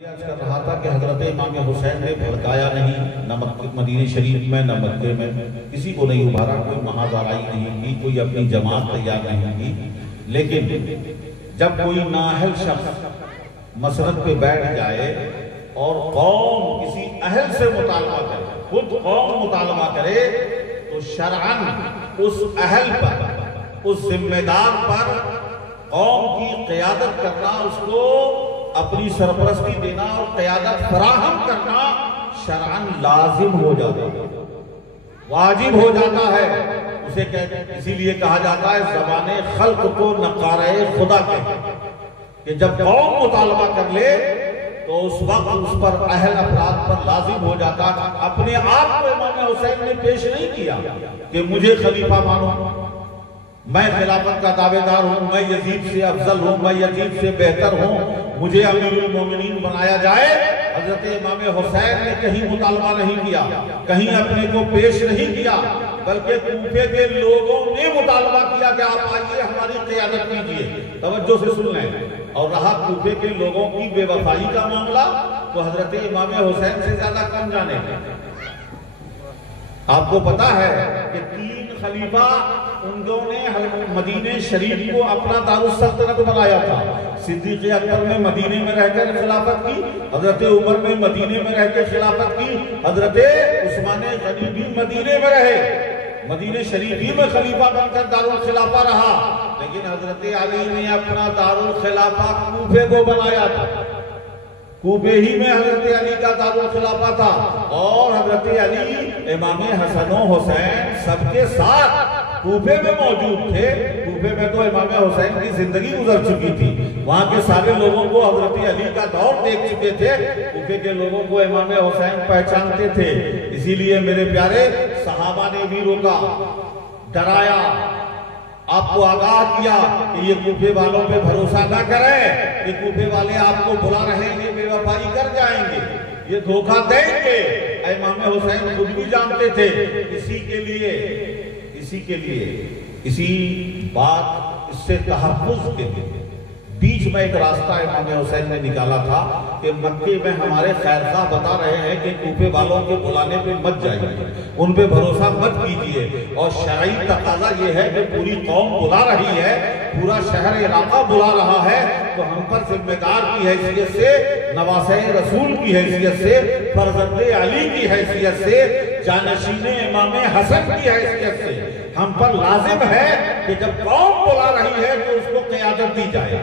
अर्ज कर रहा था कि हजरत इमाम हुसैन ने भड़काया नहीं, न मदीने शरीफ में न मक्के में किसी को नहीं उभारा, कोई महादाराई नहीं की, कोई अपनी जमात तैयार नहीं की। लेकिन जब कोई नाअहल शख्स मसरत पे बैठ जाए और कौम किसी अहल से मुतालबा करे, खुद कौम मुतालबा करे, तो शरअन उस अहल पर, उस जिम्मेदार पर कौम की क़यादत करना, उसको अपनी सरपरस्ती देना और क़यादत फराहम करना शरअन लाजिम हो जाता है, वाजिब हो जाता है। उसे इसीलिए कहा जाता है ज़बाने खल्क को नकारे खुदा कहते हैं कि जब कौम मुतालबा कर ले तो उस वक्त उस पर अहल अफराद पर लाजिम हो जाता। अपने आप को इमाम हुसैन ने पेश नहीं किया कि मुझे खलीफा मानो, मैं खिलाफत का दावेदार हूं, मैं यजीद से अफजल हूं, मैं यजीद से बेहतर हूं, मुझे अमीरुल मोमिनीन बनाया जाए। हजरत इमाम हुसैन ने कहीं मुतालबा नहीं किया, कहीं अपने को पेश नहीं किया, बल्कि कूफे के लोगों ने मुतालबा किया कि आप आइए हमारी क़यादत कीजिए। तवज्जो से सुन लें। और रहा कूफे के लोगों की बेवफाई का मामला, तो हजरत इमाम हुसैन से ज्यादा कम जाने। आपको पता है कि 3 खलीफा उन्होंने मदीने शरीफ को अपना दारुल सल्तनत बनाया था। सिद्दीक़ अकबर ने मदीने में रहकर खिलाफत की, हजरत उमर ने मदीने में रहकर खिलाफत की, हजरत उस्मान गनी भी मदीने में रहे, मदीने शरीफ ही में खलीफा बनकर दारुल खिलाफा रहा। लेकिन हजरत अली ने अपना दारुल खिलाफा कूफे को बनाया था, कूफे ही में हजरत अली का दारुल खिलाफा था। और हजरत अली इमाम हसन हुसैन सबके साथ कूफे में मौजूद थे। कूफे में तो इमाम हुसैन की जिंदगी गुजर चुकी थी, वहां के सारे लोगों को हजरत अली का दौर देख चुके थे, कूफे के लोगों को इमाम हुसैन पहचानते थे। इसीलिए मेरे प्यारे सहाबा ने भी रोका, डराया, आपको आगाह किया कि ये कूफे वालों पे भरोसा ना करें, कि कूफे वाले आपको बुला रहे हैं, ये बेवफाई कर जाएंगे, ये धोखा देंगे। इमाम हुसैन खुद भी जानते थे। इसी बात, इससे तहफ़्फ़ुज़ के लिए बीच में एक रास्ता इमाम हुसैन ने निकाला था कि मक्के में हमारे खैरखा बता रहे हैं कि कूफे वालों के बुलाने पे मत जाइए, उन पे भरोसा मत कीजिए। और शरई तकाज़ा ये है कि पूरी कौम बुला रही है, पूरा शहर इलाका बुला रहा है, तो हम पर जिम्मेदार की हैसियत से, नवासे रसूल की हैसियत से, फर्जंदे अली की हैसियत से, जानशीने इमाम हसन की हैसियत से हम पर लाजिम है कि जब कौम बुला रही है तो उसको क़यादत दी जाए,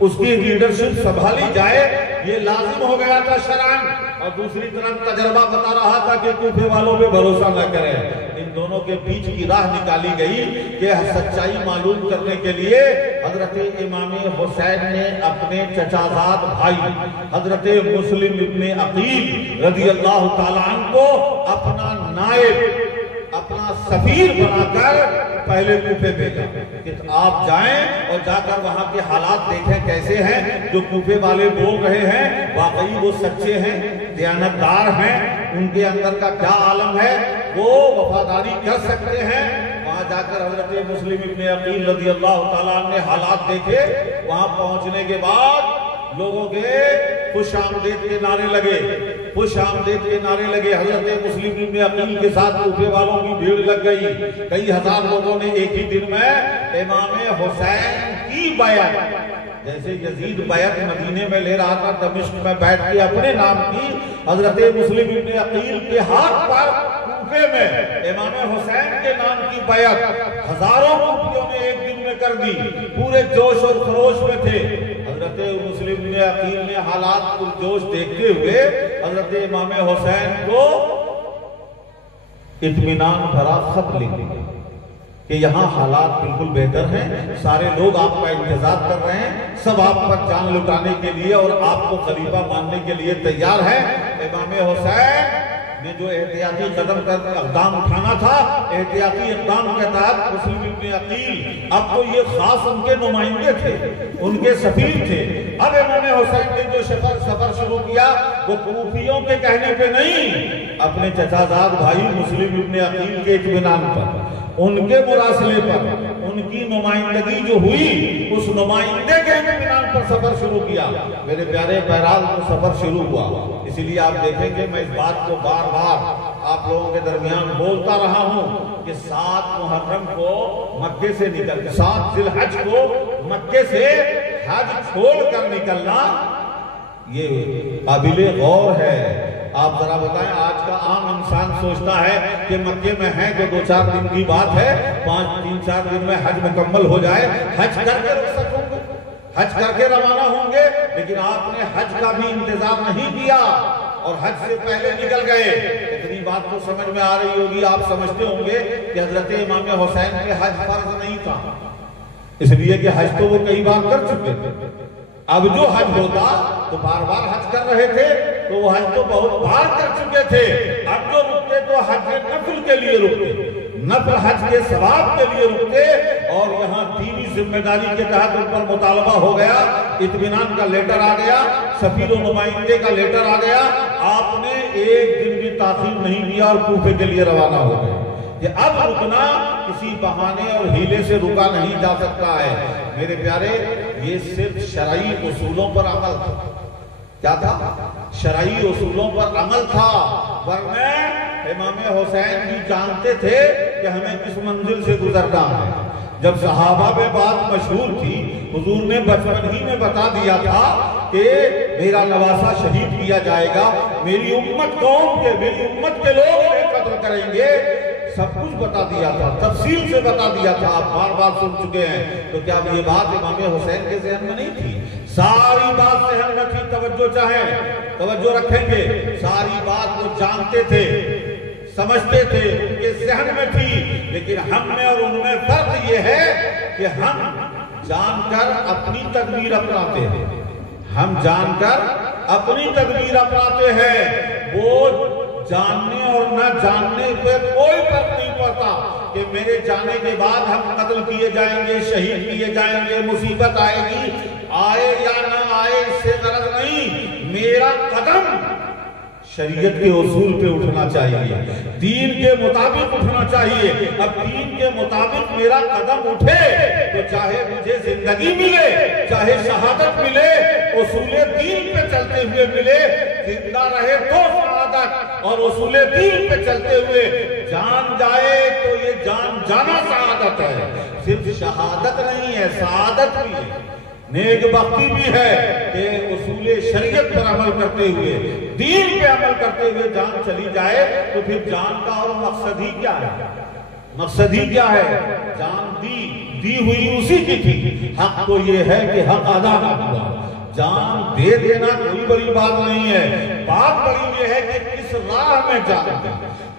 उसकी लीडरशिप संभाली जाए। ये लाजिम हो गया था शरअन। और दूसरी तरफ तजर्बा बता रहा था कि कूफे वालों पे भरोसा न करें। इन दोनों के बीच की राह निकाली गई कि सच्चाई मालूम करने के लिए हजरत इमाम हुसैन ने अपने चचाजाद भाई हजरत मुस्लिम इब्ने अकील रज़ी अल्लाह ताला अन्हु को अपना नायब, अपना सफीर बनाकर पहले कूफे भेजा कि आप जाएं और जाकर वहां के हालात देखें कैसे हैं। जो कूफे वाले बोल रहे हैं वाकई वो सच्चे हैं, दयानतदार हैं, उनके अंदर का क्या आलम है, वो वफादारी कर सकते हैं। वहां जाकर हजरत मुस्लिम इब्ने अकील रज़ी अल्लाह ताला अन्हु ने हालात देखे। वहां पहुंचने के बाद लोगों के खुश आमदेद के नारे लगे, खुश आमदेद के नारे लगे। हजरत मुस्लिम इब्ने अकील के साथ कूफे वालों की भीड़ लग गई। कई हजार लोगों ने एक ही दिन में इमाम हुसैन की बैत, जैसे यजीद बैत मदीने में ले रहा था दमिश्क में बैठ के अपने नाम की, हजरत मुस्लिम इब्ने अकील के हाथ पर कूफे में इमाम हुसैन के नाम की बैत हजारों कूफियों ने एक दिन में कर दी। पूरे जोश और खरोश में थे। हजरत मुस्लिम इब्ने अकील ने हालात पुरजोश देखते हुए हजरत इमाम हुसैन को इत्मीनान भरा खत लिख दिया कि यहाँ हालात बिल्कुल बेहतर हैं, सारे लोग आपका इंतजार कर रहे हैं, सब आप पर जान लुटाने के लिए और आपको खलीफा मानने के लिए तैयार है। इमाम हुसैन ने जो एहतियाती कदम कर इक़दाम उठाना था, एहतियाती इक़दाम के तहत मुस्लिम इब्ने अकील, अब तो ये खास उनके नुमाइंदे थे, उनके सफीर थे। अब इमाम हुसैन ने जो सफर शुरू किया वो कूफियों के कहने पे नहीं, अपने चचाजाद भाई मुस्लिम इब्ने अकील के इत्मीनान पर, उनके मुरासले पर, उनकी नुमाइंदगी जो हुई, उस नुमाइंदे के इत्मीनान पर सफर शुरू किया। मेरे प्यारे, बहरहाल तो सफर शुरू हुआ। इसीलिए आप देखेंगे मैं इस बात को बार बार आप लोगों के दरमियान बोलता रहा हूं कि 7 मुहर्रम को मक्के से निकल, 7 जिलहज को मक्के से हज छोड़कर निकलना ये काबिले गौर है। आप जरा बताएं, आज का आम इंसान सोचता है कि मक्के में है तो 2-4 दिन की बात है, 3-4 दिन में हज मुकम्मल हो जाए, हज करके रुक सकूंगे, हज करके रवाना होंगे। लेकिन आपने हज का भी इंतजार नहीं किया और हज से पहले निकल गए। इतनी बात तो समझ में आ रही होगी, आप समझते होंगे कि हजरत इमाम हुसैन पे हज फर्ज नहीं था, इसलिए कि हज तो वो कई बार कर चुके थे। अब जो हज होता तो बार बार हज कर रहे थे, तो वो हज तो बहुत बार कर चुके थे। अब जो रुकते तो हज नफल के लिए रुकते, नफल हज के सवाब के लिए रुकते। और यहाँ दीनी जिम्मेदारी के तहत उन पर मुतालबा हो गया, इत्मीनान का लेटर आ गया, सफीर नुमाइंदे का लेटर आ गया। आपने एक दिन भी ताखीर नहीं किया और कूफे के लिए रवाना हो गए। कि अब रुकना किसी बहाने और हीले से रुका नहीं जा सकता है। मेरे प्यारे, ये सिर्फ शरई उसूलों पर अमल था। क्या था? शरई उसूलों पर अमल था। वरना इमाम हुसैन भी जानते थे कि हमें किस मंजिल से गुजरना है। जब सहाबा में बात मशहूर थी, हुजूर ने बचपन ही में बता दिया था कि मेरा नवासा शहीद किया जाएगा, मेरी उम्मत कौम के, मेरी उम्मत के लोग कत्ल करेंगे, सब कुछ बता दिया था, तफसील से बता दिया था। आप बार बार सुन चुके हैं। तो क्या ये बात इमाम हुसैन के ज़हन में नहीं थी? सारी बात ज़हन में थी। तवज्जो चाहें, तवज्जो रखेंगे। सारी बात वो जानते थे, समझते थे, उनके ज़हन में थी। लेकिन हम में और उनमें फर्क ये है कि हम जानकर अपनी तदबीर अपनाते हैं, हम जानकर अपनी तदबीर अपनाते हैं। वो जानने और न जानने पे कोई फर्क नहीं पड़ता कि मेरे जाने के बाद हम कत्ल किए जाएंगे, शहीद किए जाएंगे, मुसीबत आएगी, आए या ना आए, इससे गरज नहीं। मेरा कदम शरीयत के उसूल पे उठना चाहिए, दीन के मुताबिक उठना चाहिए। अब दीन के मुताबिक मेरा कदम उठे तो चाहे मुझे जिंदगी मिले, चाहे शहादत मिले, उसूले दीन पे चलते हुए मिले। जिंदा रहे तो शहादत, और उसूले दीन पे चलते हुए जान जाए तो ये जान जाना शहादत है। सिर्फ शहादत नहीं है, शहादत भी है, नेक बख्ती भी है कि उसूले शरीयत पर अमल करते हुए, दीन पे अमल करते हुए जान चली जाए तो फिर जान का और मकसद ही क्या है? मकसद ही क्या है? जान दी हुई उसी की थी। हक तो ये है कि हक अदा ना हुआ। जान दे देना कोई बड़ी बात नहीं है। बात बड़ी ये है कि किस राह में जान दी,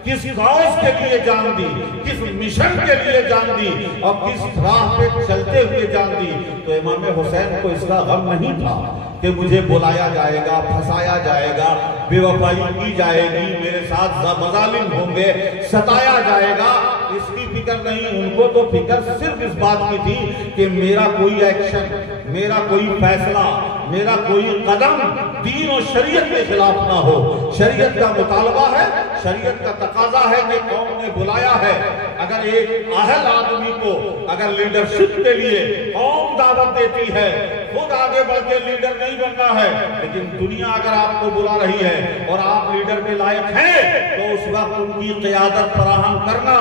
किस कौज के लिए जान दी, किस मिशन के लिए जान दी और किस राह पे चलते हुए जान दी। तो इमाम हुसैन को इसका गम नहीं था कि मुझे बुलाया जाएगा, फंसाया जाएगा, बेवफाई की जाएगी, मेरे साथ मजालिम होंगे, सताया जाएगा, इसकी फिक्र नहीं। उनको तो फिक्र सिर्फ इस बात की थी कि मेरा कोई एक्शन, मेरा कोई फैसला, मेरा कोई कदम दीन और शरीयत के खिलाफ ना हो। शरीयत का मुतालबा है, शरीयत का तकाजा है कि कौम ने बुलाया है। अगर एक अहल आदमी को अगर लीडरशिप के लिए कौम दावत देती है, खुद आगे बढ़ के लीडर नहीं बनना है, लेकिन दुनिया अगर आपको बुला रही है और आप लीडर के लायक हैं, तो उस वक्त उनकी क़यादत फराहम करना,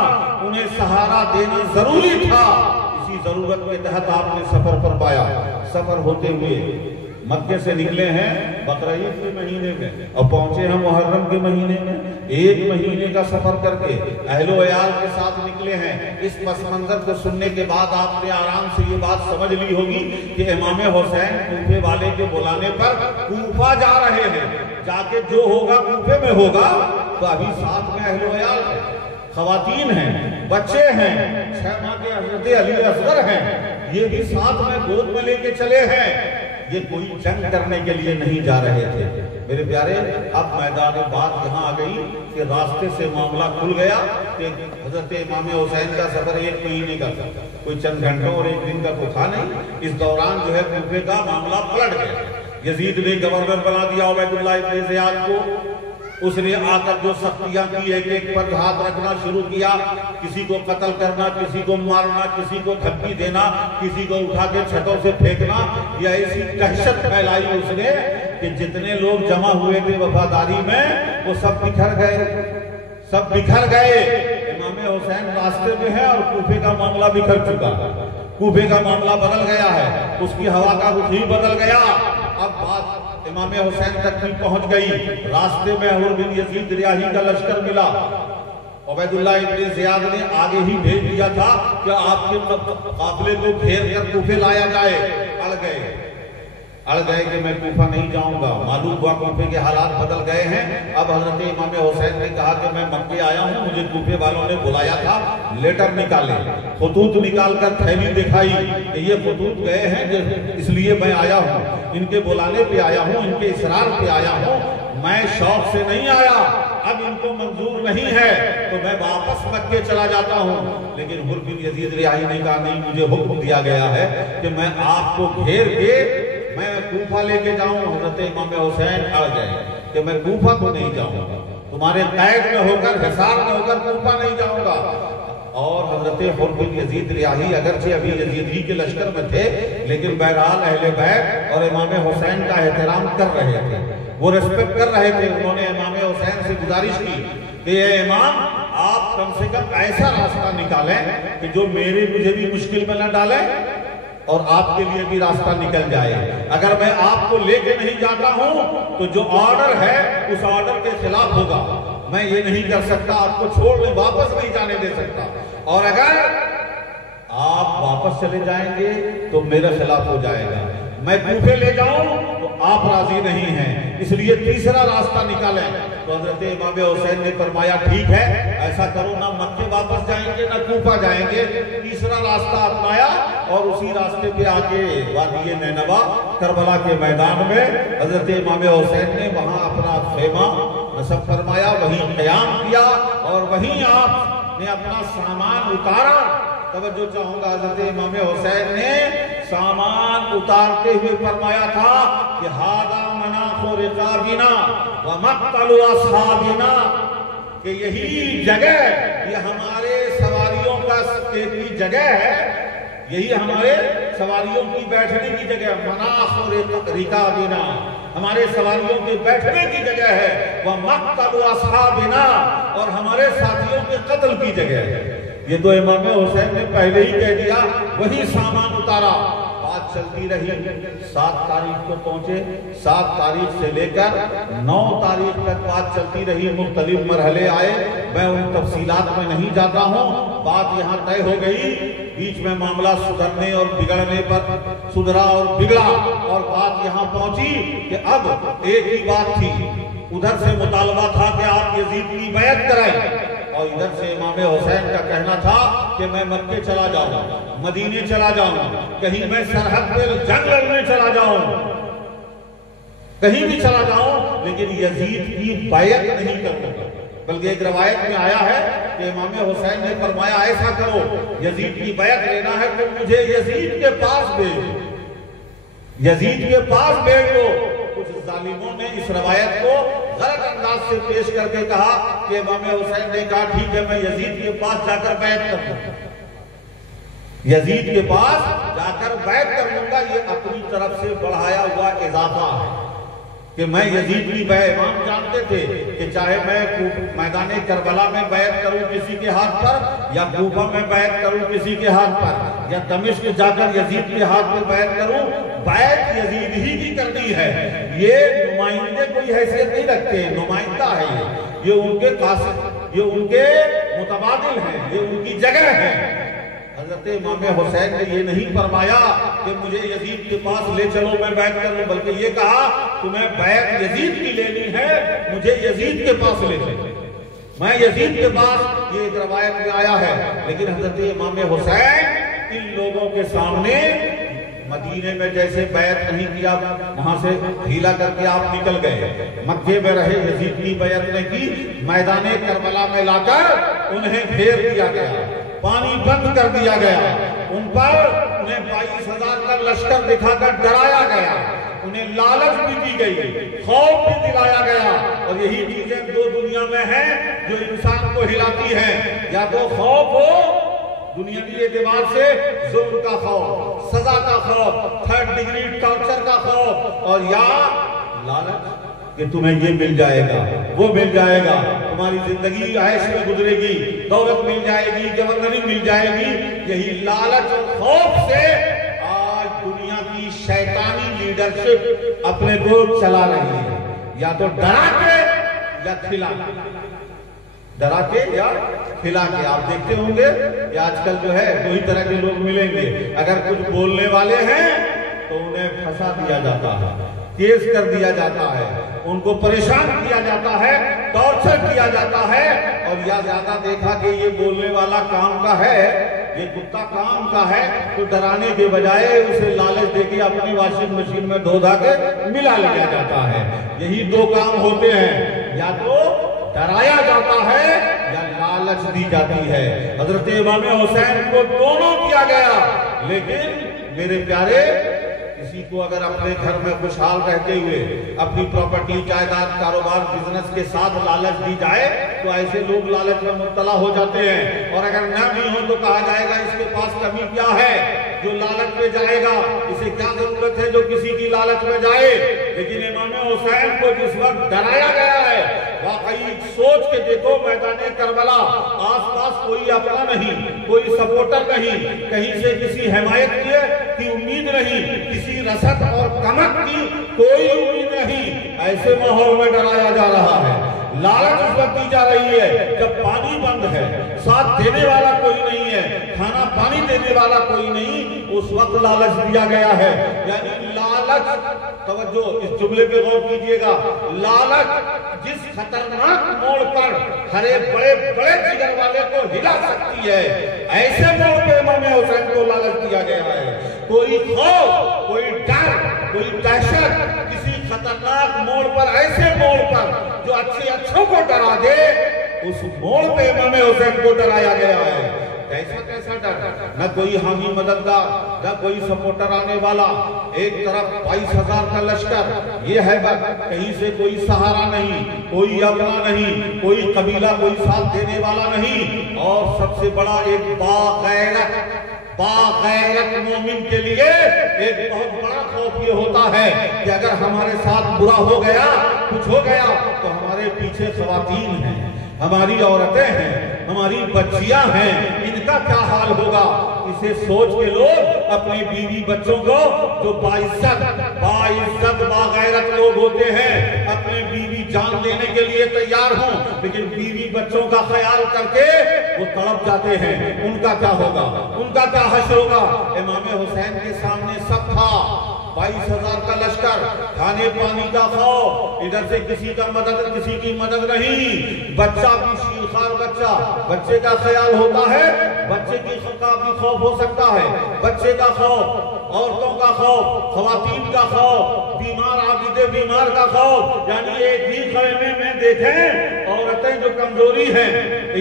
उन्हें सहारा देना जरूरी था। इसी जरूरत के तहत आपने सफर पर पाया। सफर होते हुए मक्के से निकले हैं बकरीद के महीने में और पहुंचे हैं मुहर्रम के महीने में। 1 महीने का सफर करके अहलो अयाल के साथ निकले हैं। इस पस मंजर को सुनने के बाद आपने आराम से ये बात समझ ली होगी कि इमाम हुसैन कूफे वाले के बुलाने पर कूफा जा रहे हैं। जाके जो होगा कूफे में होगा। तो अभी साथ में अहलो अयाल है, खवातीन हैं, बच्चे हैं, 6 माह के हजरत अली असगर हैं, ये भी साथ में गोद में लेके चले हैं। ये कोई जंग करने के लिए नहीं जा रहे थे। मेरे प्यारे, अब मैदान बात यहाँ आ गई कि रास्ते से मामला खुल गया कि हजरत इमाम हुसैन का सफर 1 महीने का था, कोई चंद घंटों और 1 दिन का तो था नहीं। इस दौरान जो है कूफे का मामला पलट गया। यजीद ने गवर्नर बना दिया उबैदुल्लाह इब्न ज़ियाद को, उसने आकर जो सख्तियां की, एक एक पर हाथ रखना शुरू किया, किसी को कत्ल करना, किसी को मारना, किसी को धमकी देना, किसी को उठा के छतों से फेंकना, यह ऐसी दहशत फैलाई उसने कि जितने लोग जमा हुए थे वफादारी में वो सब बिखर गए, सब बिखर गए। इमाम हुसैन रास्ते में है और कूफे का मामला बिखर चुका है, कूफे का मामला बदल गया है, उसकी हवा का रुख ही बदल गया। अब बात इमाम हुसैन तक भी पहुंच गई। रास्ते में हुर बिन यजीद रियाही का लश्कर मिला। उबैदुल्लाह इब्न ज़ियाद ने आगे ही भेज दिया था कि आपके काफिले को घेर कर कूफे लाया जाए। अड़ गए कि मैं कूफा नहीं जाऊंगा। मालूम हुआ कूफे के हालात बदल गए हैं। अब हजरत इमाम हुसैन ने कहा कि मैं मक्के आया हूं, मुझे कूफे वालों ने बुलाया था, लेटर निकाले, खतूत निकाल कर थैली दिखाई कि ये खतूत गए हैं, इसलिए मैं आया हूं, इनके बुलाने पे आया हूं, इनके इसरार पे आया हूं, मैं शौक से नहीं आया। अब इनको मंजूर नहीं है तो मैं वापस मक्के चला जाता हूं। लेकिन हुर बिन यजीद रियाही ने कहा नहीं, मुझे हुक्म दिया गया है कि मैं आपको घेर के मैं कूफा लेके जाऊं। हजरत इमाम हुसैन अड़ गए कि मैं कूफा तो नहीं जाऊंगा, तुम्हारे कैद में होकर, हिसार में होकर कूफा नहीं जाऊंगा। और हजरत हुर बिन यजीद रियाही अगरचे अभी यजीदी के लश्कर में थे, लेकिन बहरहाल अहले बैत और इमाम हुसैन का एहतराम कर रहे थे, वो रिस्पेक्ट कर रहे थे। उन्होंने इमाम हुसैन से गुजारिश की कि ये इमाम, आप कम से कम ऐसा रास्ता निकालें कि जो मुझे भी मुश्किल में न डाले और आपके लिए भी रास्ता निकल जाए। अगर मैं आपको लेके नहीं जाता हूं तो जो ऑर्डर है उस ऑर्डर के खिलाफ होगा। मैं ये नहीं कर सकता, आपको छोड़ने वापस नहीं जाने दे सकता, और अगर आप वापस चले जाएंगे तो मेरे खिलाफ हो जाएगा। मैं कूफे ले जाऊं तो आप राजी नहीं हैं, इसलिए तीसरा रास्ता निकालें। तो हजरत इमाम हुसैन ने फरमाया ठीक है, ऐसा करो, ना मक्के वापस जाएंगे ना कूफा जाएंगे। तीसरा रास्ता अपनाया और उसी रास्ते पे आके वादी नैनवा करबला के मैदान में हजरत इमाम हुसैन ने वहां अपना खेमा नस्ब फरमाया, वहीं क़याम किया और वहीं आपने अपना सामान उतारा। तवज्जो चाहूंगा, हजरत इमाम हुसैन ने सामान उतारते हुए फरमाया था कि हादा मनाफ़ो रिकाबिना व मक़तलु अस्हाबिना, कि यही जगह, ये हमारे सवारियों की जगह है, यही हमारे सवारियों की बैठने की जगह, मनाफ़ो रिकाबिना, हमारे सवारियों के बैठने की जगह है, व मक़तलु अस्हाबिना, और हमारे साथियों के कत्ल की जगह है। ये तो इमाम हुसैन ने पहले ही कह दिया, वही सामान उतारा। बात चलती रही, 7 तारीख को पहुंचे, 7 तारीख से लेकर 9 तारीख तक बात चलती रही, मुख्तलिफ मरहले आए, मैं उन तफसीलात में नहीं जाता हूं। बात यहाँ तय हो गई, बीच में मामला सुधरने और बिगड़ने पर सुधरा और बिगड़ा, और बात यहाँ पहुंची कि अब एक ही बात थी। उधर से मुतालबा था कि आप यजीद की बैत कराएं, और इधर से इमाम हुसैन का कहना था कि मैं मक्के चला जाऊं, मदीने चला जाऊं, कहीं मैं सरहद पे जंग लड़ने चला जाऊं, कहीं भी चला जाऊं, लेकिन यजीद की बैत नहीं करूंगा। बल्कि एक रवायत में आया है कि इमाम हुसैन ने फरमाया, ऐसा करो, यजीद की बैत लेना है तो मुझे यजीद के पास भेजो, यजीद के पास भेज दो। कुछ जालिमों ने इस रवायत को गलत अंदाज से पेश करके कहा कि इमाम हुसैन ने कहा ठीक है, मैं यजीद के पास जाकर बैत कर दूंगा, यजीद के पास जाकर बैत कर लूंगा। ये अपनी तरफ से बढ़ाया हुआ इजाफा है कि मैं यजीद की बैत, इमाम जानते थे कि चाहे मैं मैदान करबला में बैत करूं किसी के हाथ पर, या कूफा में बैत करूं किसी के हाथ पर, या दमिश्क जाकर यजीद के हाथ में बैत करूं, बैत यजीद ही की करनी है। ये नुमाइंदे कोई हैसियत नहीं रखते, नुमाइंदा है ये उनके कासिद, ये उनके मुतबादिल हैं, ये उनकी जगह है। हजरत इमाम हुसैन ने ये नहीं फरमाया कि मुझे यजीद के पास ले चलो मैं बैत कर लूं, बल्कि ये कहा तुम्हें बैत यजीद की लेनी है, मुझे यजीद के पास ले चलो, मैं यजीद के पास। ये एक रवायत में आया है। लेकिन हजरत इमाम हुसैन इन लोगों के सामने मदीने में जैसे बैत नहीं किया, वहां से ढीला करके आप निकल गए, मक्के में रहे, यजीद की बैत ने की, मैदान करबला में लाकर उन्हें घेर दिया गया, पानी बंद कर दिया गया, उन पर उन्हें 22,000 का लश्कर दिखाकर डराया गया, उन्हें लालच भी दी गई, खौफ भी दिलाया गया। और यही चीजें 2 दुनिया में हैं जो इंसान को हिलाती हैं। या तो खौफ हो दुनियावी एतबार से, जुल्म का खौफ, सजा का खौफ, 3rd डिग्री टॉर्चर का खौफ, और या लालच कि तुम्हें ये मिल जाएगा, वो मिल जाएगा, तुम्हारी जिंदगी ऐश में गुजरेगी, दौलत मिल जाएगी, जवानी मिल जाएगी। यही लालच और खौफ से आज दुनिया की शैतानी लीडरशिप अपने को चला रही है। या तो डरा के या खिला के, डरा के या खिला के। आप देखते होंगे कि आजकल जो है दो ही तरह के लोग मिलेंगे। अगर कुछ बोलने वाले हैं तो उन्हें फंसा दिया जाता है, केस कर दिया जाता है, उनको परेशान किया जाता है, टॉर्चर किया जाता है। और या ज्यादा देखा कि ये बोलने वाला काम का है, ये कुत्ता काम का है, तो डराने के बजाय उसे लालच देके अपनी वॉशिंग मशीन में धो धा के मिला लिया जाता है। यही दो काम होते हैं, या तो डराया जाता है या लालच दी जाती है। हजरत इमाम हुसैन को दोनों दिया गया। लेकिन मेरे प्यारे, किसी को अगर अपने घर में खुशहाल रहते हुए अपनी प्रॉपर्टी, जायदाद, कारोबार, बिजनेस के साथ लालच दी जाए तो ऐसे लोग लालच में मुब्तला हो जाते हैं। और अगर न भी हो तो कहा जाएगा इसके पास कमी क्या है जो लालच में जाएगा, इसे क्या जरूरत है जो किसी की लालच में जाए। लेकिन इमाम हुसैन को जिस वक्त डराया गया है, वाकई सोच के देखो, मैदाने करबला आसपास कोई अपना नहीं, कोई सपोर्टर नहीं, कहीं से किसी हिमायत की उम्मीद नहीं, किसी रसद और कमक की कोई उम्मीद नहीं। ऐसे माहौल में डराया जा रहा है। लालच उस वक्त दी जा रही है जब पानी बंद है, साथ देने वाला कोई नहीं है, खाना पानी देने वाला कोई नहीं, उस वक्त लालच दिया गया है। यानी लालच, तवज्जो इस जुमले पे गौर कीजिएगा, लालच जिस खतरनाक मोड़ पर हरे बड़े बड़े जिगर वाले को हिला सकती है, ऐसे मोड़ पे इमाम हुसैन को लालच दिया गया है। कोई खौफ, कोई डर, कोई दहशत, किसी खतरनाक मोड़ पर, ऐसे मोड़ पर जो अच्छों को डरा दे, उस मोड़ पे इमाम हुसैन को डराया गया है। कैसा कैसा डर, न कोई हामी मददगार, न कोई सपोर्टर आने वाला, एक तरफ 22,000 का लश्कर, ये है बस, कहीं से कोई सहारा नहीं, कोई अपना नहीं, कोई कबीला, कोई साथ देने वाला नहीं। और सबसे बड़ा एक बागैरत मोमिन के लिए एक बहुत बड़ा खौफ ये होता है कि अगर हमारे साथ बुरा हो गया, कुछ हो गया, तो हमारे पीछे खवातीन हैं, हमारी औरतें हैं, हमारी बच्चियां हैं, इनका क्या हाल होगा। इसे सोच के लोग अपनी बीवी बच्चों को, जो बाइज्जत बागैरत लोग होते हैं, अपने बीवी जान देने के लिए तैयार हों, लेकिन बीवी बच्चों का ख्याल करके वो तड़प जाते हैं। उनका क्या होगा, उनका क्या हश्र होगा। इमाम हुसैन के सामने सब था, 22,000 का लश्कर, खाने पानी का खौफ, इधर से किसी का मदद, किसी की मदद नहीं। बच्चा भी शीखार बच्चा, बच्चे का ख्याल होता है, बच्चे की भी खौफ हो सकता है, बच्चे का खौफ, औरतों का खौफ, खवातीन का खौफ, बीमार आबिदे बीमार का खौफ। यानी एक ही खैमे में देखें औरतें जो कमजोरी है,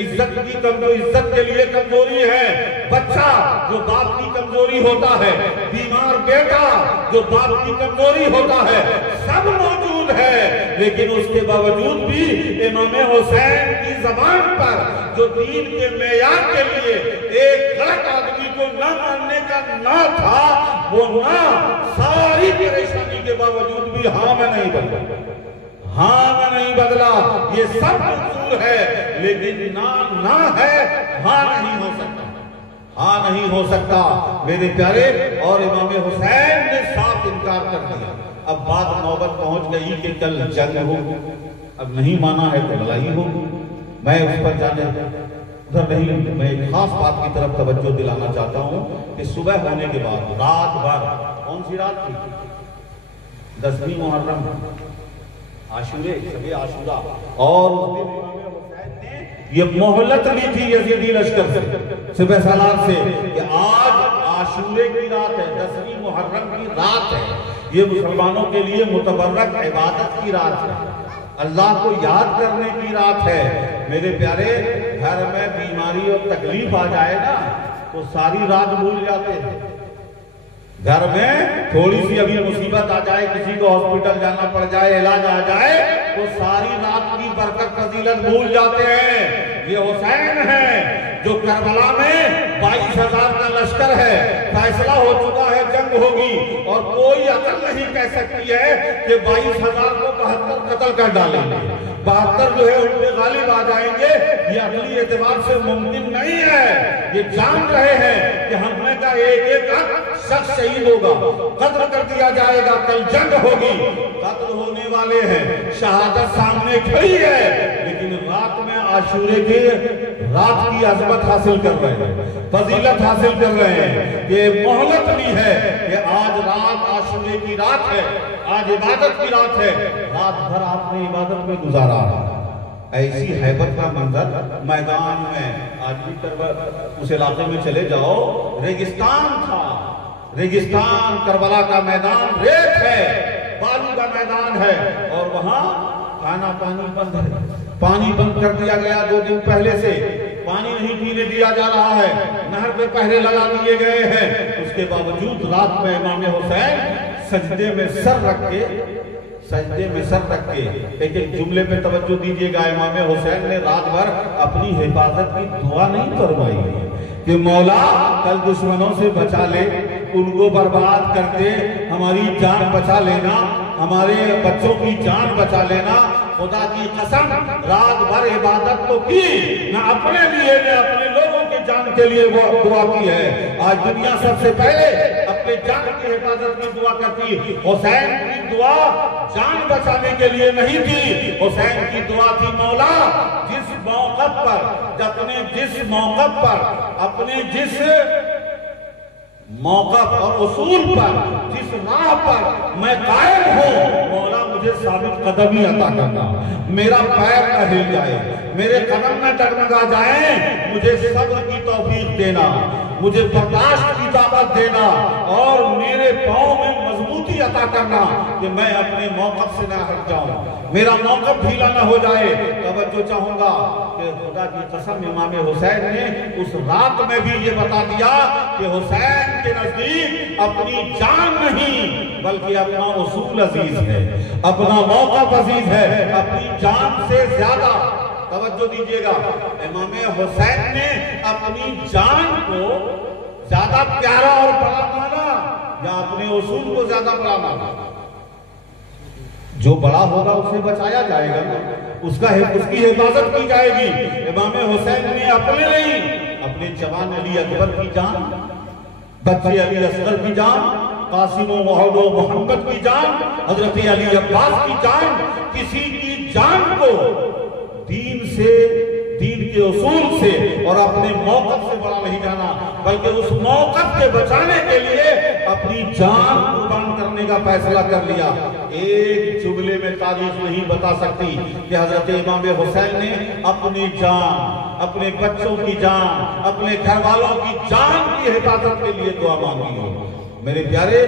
इज्जत की कमजोरी, इज्जत के लिए कमजोरी है, बच्चा जो बाप की कमजोरी होता है, बीमार बेटा जो बाप की कमजोरी होता है, सब मौजूद है। लेकिन उसके बावजूद भी इमाम हुसैन की जबान पर जो दीन के मेयार के लिए एक गलत आदमी को न मानने का ना था, वो ना सारी परेशानी के बावजूद भी हाँ में नहीं बदला, हाँ में नहीं बदला। ये सब मंजूर है, लेकिन ना है, हाँ नहीं हो सकता, हाँ नहीं हो सकता मेरे प्यारे। और इमाम हुसैन ने साफ इनकार कर दिया। अब बात नौबत पहुंच गई कि कल जंग हो, अब नहीं माना है तो लड़ाई हो। मैं उस पर जाने उधर नहीं, मैं एक खास बात की तरफ तवज्जो दिलाना चाहता हूं कि सुबह होने के बाद रात भर, कौन सी रात थी, 10वीं मुहर्रम, आशूरे, शबे आशूरा, और ये मोहलत ली थी यजीदी लश्कर से, सुबह सलार से, कि आज आशूरे की रात है, 10वीं मुहर्रम की रात है, ये मुसलमानों के लिए मुतबर्रक इबादत की रात है, अल्लाह को याद करने की रात है। मेरे प्यारे, घर में बीमारी और तकलीफ आ जाए ना तो सारी रात भूल जाते हैं। घर में थोड़ी सी अभी मुसीबत आ जाए, किसी को हॉस्पिटल जाना पड़ जाए, इलाज आ जाए, तो सारी रात की बरकत फजीलत भूल जाते हैं। ये हुसैन है जो करबला में 22,000 का लश्कर है, फैसला हो चुका है, जंग होगी और कोई अकल नहीं कह सकती है कि 22,000 को 72 कत्ल कर डालेंगे, 72 जो है उनके गालिब आ जाएंगे। ये अकली एतबार से मुमकिन नहीं है। ये जान रहे हैं कि हमने का एक शख्स शहीद होगा, कत्ल कर दिया जाएगा, कल जंग होगी, कत्ल होने वाले हैं, शहादत सामने खड़ी है, लेकिन रात में आशूरे की रात की अजमत हासिल कर रहे हैं, फजीलत हासिल कर रहे हैं। ये मोहलत भी है कि आज रात आशूरे की रात है, आज इबादत की रात है, रात भर आपने इबादत में गुजारा। ऐसी हैबत का मंजर मैदान में आज भी उस इलाके में चले जाओ, रेगिस्तान था, रेगिस्तान, करबला का मैदान रेत है, बालू का मैदान है और वहां खाना पानी बंद है, पानी बंद कर दिया गया 2 दिन पहले से, पानी नहीं पीने दिया जा रहा है, नहर पे पहरे लगा दिए गए हैं। उसके बावजूद रात में इमाम हुसैन सजदे में सर रख के, सजदे में सर रख के, एक एक जुमले पे तवज्जो दीजिएगा, इमाम हुसैन ने रात भर अपनी हिफाजत की दुआ नहीं फरमाई कि मौला कल दुश्मनों से बचा ले, उनको बर्बाद कर दे, हमारी जान बचा लेना, हमारे बच्चों की जान बचा लेना। खुदा की कसम रात भर इबादत तो की, न अपने लिए न अपने लोगों की जान के लिए वो दुआ की है। आज दुनिया सबसे पहले अपने जान की हिफाजत की दुआ करती। हुसैन की दुआ जान बचाने के लिए नहीं थी, हुसैन की दुआ थी मौला जिस मौक़िफ़ पर, अपने जिस मौक़िफ़ पर, अपने जिस मौक़िफ़ और उसूल पर, जिस राह पर मैं कायम हूँ, मौला मुझे साबित कदमी अता करना, मेरा पैर न हिल जाए, मेरे कदम न डगमगा जाए, मुझे सब्र की तौफीक देना, मुझे बर्दाश्त की ताकत देना और मेरे पाँव में मजबूती अता करना कि मैं अपने मौक़िफ़ से न हट जाऊं, मेरा मौक़िफ़ ढीला न हो जाए। तवज्जो चाहूंगा कि खुदा की कसम इमाम हुसैन ने उस रात में भी ये बता दिया कि हुसैन के नजदीक अपनी जान नहीं बल्कि अपना उसूल अजीज है, अपना मौक़िफ़ अजीज है, अपनी जान से ज्यादा। तवज्जो दीजिएगा, इमाम हुसैन ने अपनी जान को ज्यादा प्यारा और बड़ा माना या अपने उसूल को ज्यादा बड़ा माना? जो बड़ा होगा उसे बचाया जाएगा ना, उसकी हिफाजत की जाएगी। इमाम हुसैन ने अपने नहीं, अपने जवान अली अकबर की जान, बच्चे अली असगर की जान, कासिम मोहम्मद की जान, हजरत अली अब्बास की जान, किसी की जान को दीन से, दीन के उसूल से और अपने मौक़िफ़ से बड़ा नहीं जाना, बल्कि उस मौक़िफ़ के बचाने के लिए अपनी जान कुर्बान करने का फैसला कर लिया। एक जुमले में तारीफ नहीं बता सकती कि हजरत इमाम हुसैन ने अपनी जान, अपने बच्चों की जान, अपने घर वालों की जान की हिफाजत के लिए दुआ मांगी हो। मेरे प्यारे,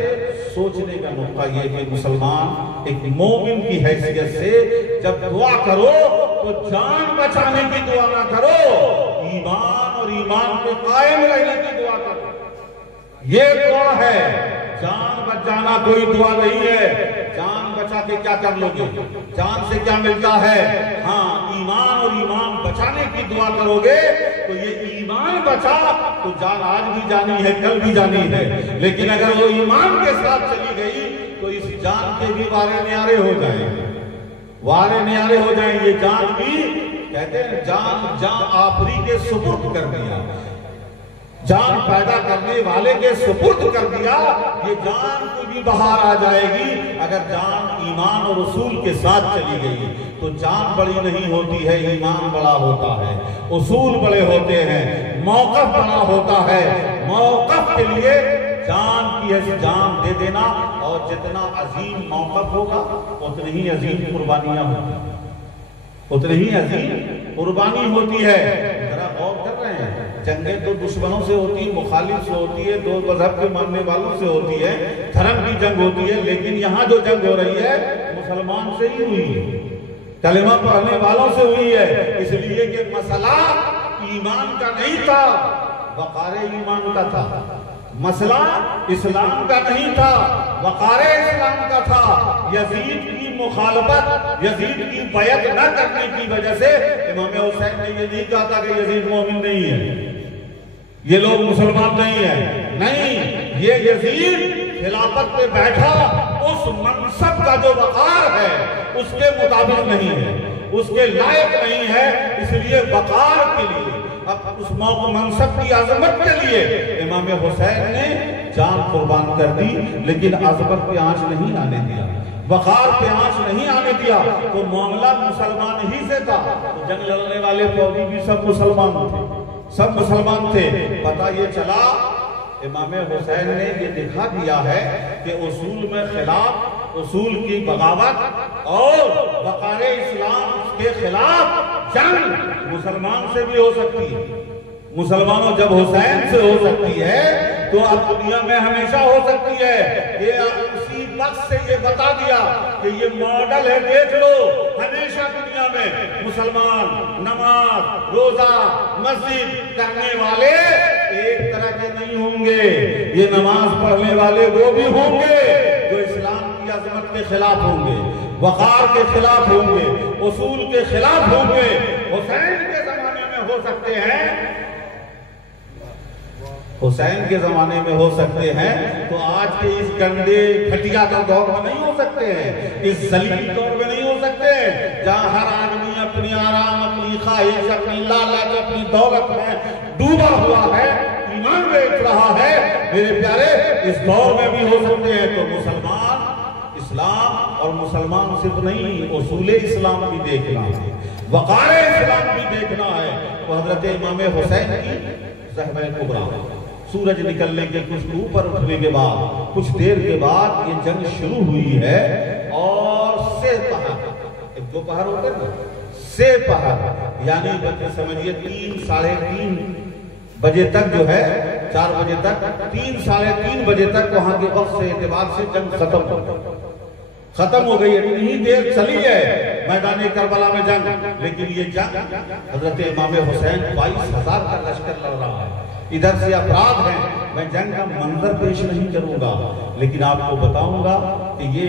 सोचने का नुक्ता यह कि मुसलमान एक मोमिन की हैसियत से जब दुआ करो तो जान बचाने की दुआ ना करो, ईमान और ईमान पे कायम रहने की दुआ करो। ये दुआ है, जान बचाना कोई दुआ नहीं है। जान बचा के क्या कर लोगे? जान से क्या मिलता है? हाँ, ईमान और ईमान बचाने की दुआ करोगे तो ये ईमान बचा तो जान आज भी जानी है, कल भी जानी है, लेकिन अगर वो ईमान के साथ चली गई तो इस जान के भी वारे न्यारे हो जाएंगे, वारे न्यारे हो जाएंगे। जान भी कहते हैं जान आफरी के सुपुर्द कर दिया, जान पैदा करने वाले के सुपुर्द कर दिया। ये जान को भी बाहर आ जाएगी अगर जान ईमान और उसूल के साथ चली गई। तो जान बड़ी नहीं होती है, ईमान बड़ा होता है, उसूल बड़े होते हैं, मौक़िफ़ बड़ा होता है। मौक़िफ़ के लिए जान की ऐसी जान दे देना, और जितना अजीम मौक़िफ़ होगा उतनी ही अजीम कुर्बानियां होती, उतनी ही अजीम कुर्बानी होती है। जरा गौर कर रहे हैं, जंगें तो दुश्मनों से होती है, मुखालिफ से होती है, दो मजहब के मानने वालों से होती है, धर्म की जंग होती है, लेकिन यहाँ जो जंग हो रही है मुसलमान से ही हुई है, कलेमा पढ़ने वालों से हुई है। इसलिए कि मसला ईमान का नहीं था, वक़ारे ईमान का था। मसला इस्लाम का नहीं था, वक़ारे इस्लाम का था। यजीद की मुखालफत, यजीद की बैत न करने की वजह से इमाम हुसैन ने ये नहीं कहा था कि यजीद मोमिन नहीं है, ये लोग मुसलमान नहीं है। नहीं, ये यजीद खिलाफत पे बैठा उस मनसब का जो वक़ार है उसके मुताबिक नहीं है, उसके लायक नहीं है, इसलिए वक़ार के लिए, अब उस मनसब की अजमत के लिए इमाम हुसैन ने जान कुर्बान कर दी, लेकिन अजमत पे आंच नहीं आने दिया, वक़ार पे आंच नहीं आने दिया। तो मामला मुसलमान ही से था। तो जंग लड़ने वाले फौजी भी सब मुसलमान थे, सब मुसलमान थे। पता ये चला इमाम हुसैन ने ये दिखा दिया है कि उसूल में खिलाफ, उसूल की बगावत और वक़ारे इस्लाम के खिलाफ जंग मुसलमान से भी हो सकती है। मुसलमानों जब हुसैन से हो सकती है तो अब दुनिया में हमेशा हो सकती है। ये उसी वक्त से ये बता दिया कि ये मॉडल है, देख लो। हमेशा दुनिया में मुसलमान नमाज, रोजा, मस्जिद करने वाले एक तरह के नहीं होंगे। ये नमाज पढ़ने वाले वो भी होंगे जो इस्लाम की अजमत के खिलाफ होंगे, वक़ार के खिलाफ होंगे, उसूल के खिलाफ होंगे। हुसैन के जमाने में हो सकते हैं, हुसैन के जमाने में हो सकते हैं, तो आज के इस गंदे घटिया दौर में नहीं हो सकते हैं, इस जलील दौर में नहीं हो सकते हैं, जहां हर आदमी अपनी आराम, अपनी ख्वाहिश, अपनी लालच, अपनी दौलत में डूबा हुआ है, ईमान बेच रहा है। मेरे प्यारे, इस दौर में भी हो सकते हैं। तो मुसलमान इस्लाम और मुसलमान सिर्फ नहीं, उसूले इस्लाम भी देखना है, वक़ारे इस्लाम भी देखना है। तो हजरत इमाम हुसैन की ज़हरा कुबरा, सूरज निकलने के कुछ ऊपर उठने के बाद कुछ देर के बाद ये जंग शुरू हुई है। और से पहर, एक दोपहर होता है ना, से पहर यानी बच्चे समझिए 3 साढ़े 3 बजे तक जो है, 4 बजे तक, 3 साढ़े 3 बजे तक वहां के वक्त से एतबार से जंग खत्म हो गई। इतनी देर चली है मैदान करबला में जंग, लेकिन ये जंग हजरत इमाम हुसैन 22,000 का लश्कर लड़ रहा है। इधर से अपराध है। मैं जंग का मंजर पेश नहीं करूंगा, लेकिन आपको बताऊंगा कि ये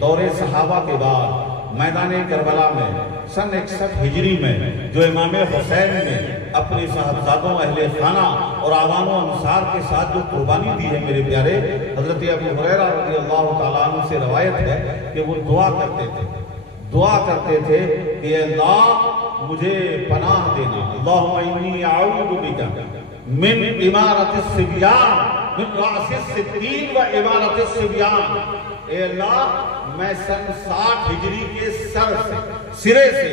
दौरे सहाबा के बाद मैदान करबला में सन 61 हिजरी में जो इमाम हुसैन ने अपने साहबजादों, अहले खाना और आवानो अंसार के साथ जो कुर्बानी दी है, मेरे प्यारे, हजरत अबू हुरैरा रज़ियल्लाहु ताला अन्हु से रवायत है कि वो दुआ करते थे कि अल्लाह मुझे पनाह देना, अल्लाहुम्मा इन्नी अऊज़ु बिका मिन इमारतिस सिब्यान, मिन रासिस सिद्दीन व इमारतिस सिब्यान। ए अल्लाह, मैं सन 60 हिजरी के सिरे से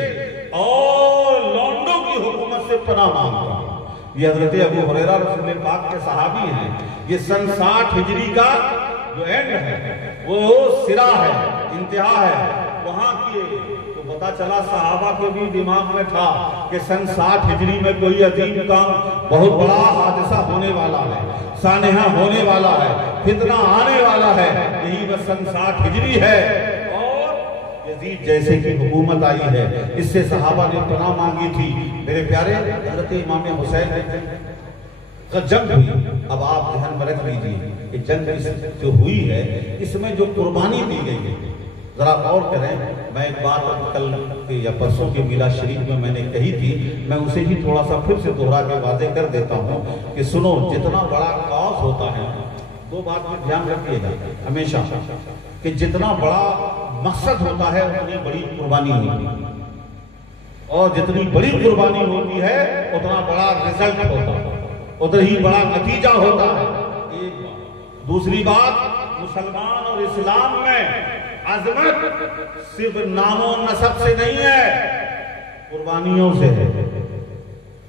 और लौंडों की हुकूमत से पनाह मांगता हूं। ये हजरत अबू हुरैरा रसूल पाक के सहाबी हैं। ये सन 60 हिजरी का जो एंड है, वो सिरा है, इंतहा है वहां की। तो पता चला सहाबा के भी दिमाग में था कि सन 60 हिजरी में कोई अजीम काम, बहुत बड़ा हादसा होने वाला है, सानेहा होने वाला है, फितना आने वाला है। यही बस सन 60 हिजरी है और यजीद जैसे की हुकूमत आई है। इससे सहाबा ने पनाह मांगी थी। मेरे प्यारे, हजरत इमाम हुसैन जंग हुई। अब आप ध्यान में रख लीजिए कि जंग जो हुई है, इसमें जो कुर्बानी दी गई है, जरा गौर करें। मैं एक बात कल के या परसों के मिलाद शरीफ में मैंने कही थी, मैं उसे ही थोड़ा सा फिर से दोहरा के वादे कर देता हूँ कि सुनो, जितना बड़ा कॉज होता है, 2 बात में ध्यान रखिएगा हमेशा कि जितना बड़ा मकसद होता है उतनी बड़ी कुर्बानी होती है, और जितनी बड़ी कुर्बानी होती है उतना बड़ा रिजल्ट होता है, उतना ही बड़ा नतीजा होता है। एक बात। दूसरी बात, मुसलमान और इस्लाम में अजमत सिर्फ नामो नसब से नहीं है, कुर्बानियों से है,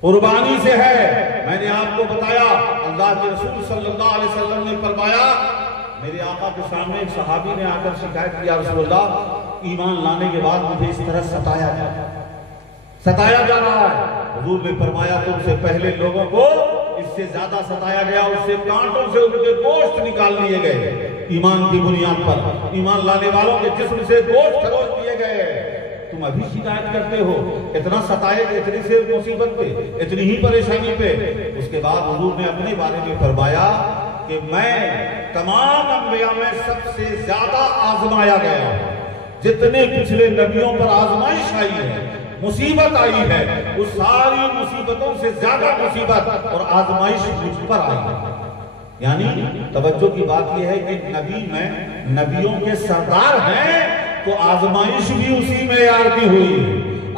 कुर्बानी से है। मैंने आपको बताया, अल्लाह के रसूल सल्लल्लाहु अलैहि वसल्लम ने फरमाया, मेरे आका के सामने एक सहाबी ने आकर शिकायत किया, रसूलुल्लाह, ईमान लाने के बाद मुझे इस तरह सताया जा रहा है। हुजूर ने फरमाया, तुमसे पहले लोगों को इससे ज्यादा सताया गया, उससे कांटों से उनके गोश्त निकाल लिए गए। ईमान की बुनियाद पर ईमान लाने वालों के जिस्म से गोश्त खरोच दिए गए। तुम अभी शिकायत करते हो, इतना सताए, इतनी से मुसीबत पे, इतनी ही परेशानी पे। उसके बाद हुजूर ने अपने बारे में फरमाया कि मैं तमाम अंबिया में सबसे ज्यादा आजमाया गया हूं। जितने पिछले नबियों पर आजमाइश आई है, मुसीबत आई है, उस सारी मुसीबतों से ज्यादा मुसीबत और आजमाइश मुझ पर आई है। यानी तवज्जो की बात यह है कि नबी में नबियों के सरदार हैं तो आजमाइश भी उसी मेयार की हुई है।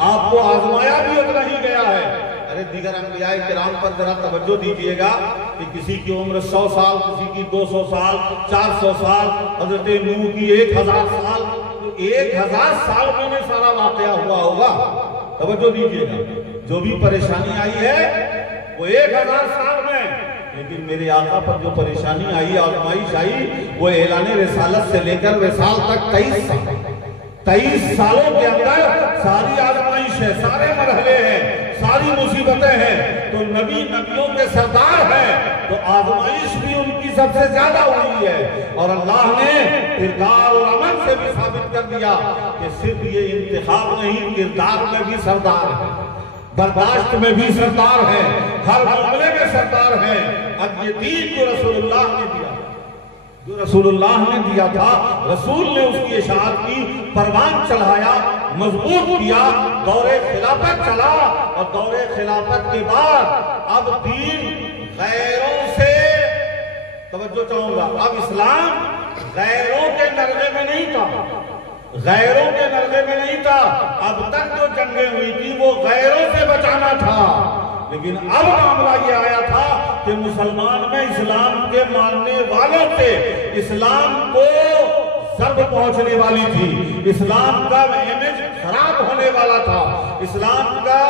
आपको आजमाया भी उतना ही गया है। अरे दीगर अंबिया किराम पर जरा तवज्जो दीजिएगा कि किसी की उम्र 100 साल, किसी की 200 साल, 400 साल, हजरत नूह की 1000 साल, तो 1000 साल में सारा वाकया हुआ होगा। तवज्जो दीजिएगा, जो भी परेशानी आई है वो 1000 साल में, लेकिन मेरे आका पर जो परेशानी आई, आजमाइश आई, वो ऐलान रिसालत से लेकर विसाल तक 23 सालों के अंदर सारी आजमाइश है, सारे मरहले हैं, सारी मुसीबतें हैं। तो नबी नबियों के सरदार हैं तो आजमाइश भी उनकी सबसे ज्यादा हुई है। और अल्लाह ने किरदार और अमल से भी साबित कर दिया कि सिर्फ ये इंतखाब नहीं, किरदार में भी सरदार है, बर्दाश्त में भी सरदार है, हर मामले में सरदार है। अब ये दीन जो रसूलुल्लाह ने दिया, जो रसूलुल्लाह ने दिया था, रसूल ने उसकी इशाअत की, परवान चढ़ाया, मजबूत किया, दौरे खिलाफत चला। और दौरे खिलाफत के बाद अब दीन गैरों से, तवज्जो चाहूंगा, अब इस्लाम गैरों के नरगे में नहीं था, गैरों के नरगे में नहीं था। अब तक जो जंगें हुई थी वो गैरों से बचाना था, लेकिन अब मामला ये आया था कि मुसलमान में इस्लाम के मानने वालों से इस्लाम को जर्ब पहुंचने वाली थी, इस्लाम का इमेज खराब होने वाला था, इस्लाम का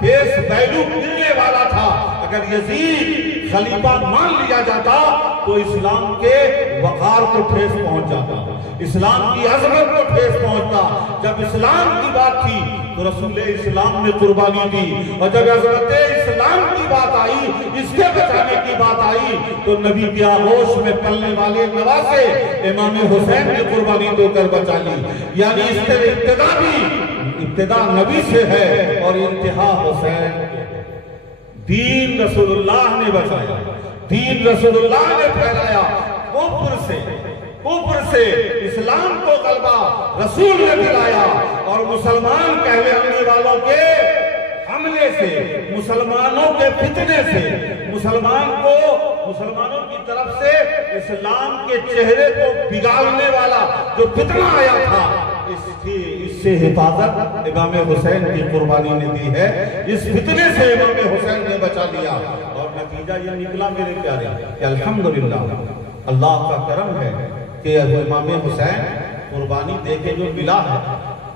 फेस वैल्यू गिरने वाला था। अगर यजीद खलीफा मान लिया जाता तो इस्लाम के वकार को ठेस पहुंच जाता, इस्लाम की अजमत को ठेस पहुंचता। जब इस्लाम की बात थी तो रसूल इस्लाम ने कुर्बानी दी, और जब हज़रत इस्लाम की बात आई, इसके बचाने की बात आई, तो नबी के आगोश में पलने वाले नवासे इमाम हुसैन ने कुर्बानी देकर बचा ली। यानी इससे इब्तिदा नबी से है और इंतहा हुसैन। दीन रसूलुल्लाह ने बचाया, दीन रसूलुल्लाह ने फैलाया। कुफ्र से इस्लाम को गलबा रसूल ने दिलाया, और मुसलमान कहलाने वालों के हमले से, मुसलमानों के फितने से, मुसलमानों की तरफ से इस्लाम के चेहरे को बिगाड़ने वाला जो फितना आया था, इससे हिफाजत इमाम हुसैन की कुर्बानी ने दी है। इस फितने से इमाम हुसैन ने बचा लिया, और नतीजा ये निकला मेरे प्यारे कि अल्हम्दुलिल्लाह अल्लाह का करम है कि इमाम हुसैन कुर्बानी देके जो मिला है,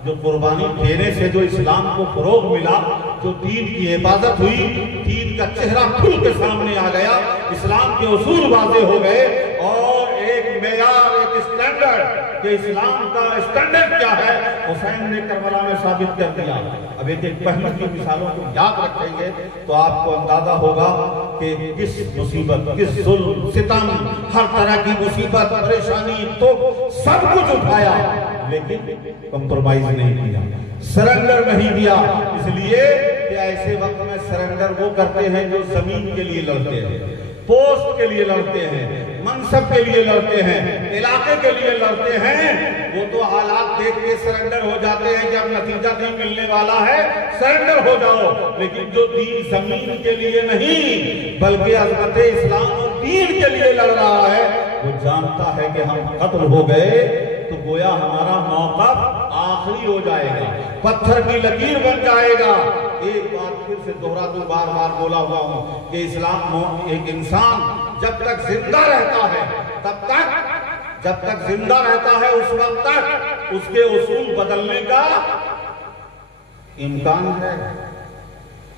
जो कुर्बानी देने से जो इस्लाम को फरोग मिला, जो दीन की हिफाजत हुई, दीन का चेहरा खुल के सामने आ गया, इस्लाम के उसूल वाज़े हो गए, और एक मेयार, एक स्टैंडर्ड कि इस्लाम का स्टैंडर्ड क्या है, हुसैन ने करबला में साबित कर दिया। अब एक पहलू की मिसालों को याद रखेंगे तो आपको अंदाजा होगा कि किस मुसीबत, किस जुल्म, सितम, हर तरह की मुसीबत, परेशानी, तो सब कुछ उठाया, लेकिन कंप्रोमाइज नहीं किया, सरेंडर नहीं किया। इसलिए कि ऐसे वक्त में सरेंडर वो करते हैं जो जमीन के लिए लड़ते हैं, पोस्ट के लिए लड़ते हैं, मनसब के लिए लड़ते हैं, इलाके के लिए लड़ते हैं। वो तो हालात देख के सरेंडर हो जाते हैं कि अब नतीजा नहीं मिलने वाला है, सरेंडर हो जाओ। लेकिन जो दीन जमीन के लिए नहीं बल्कि अज़मत इस्लाम और दीन के लिए लड़ रहा है, वो जानता है कि हम कत्ल हो गए तो गोया हमारा मौका आखिरी हो जाएगा, पत्थर की लकीर बन जाएगा। एक बात फिर से दोहरा दूं, बार बार बोला हुआ हूं कि इस्लाम, एक इंसान जब तक जिंदा रहता है, जब तक जिंदा रहता है उस वक्त तक उसके उसूल बदलने का इम्कान है,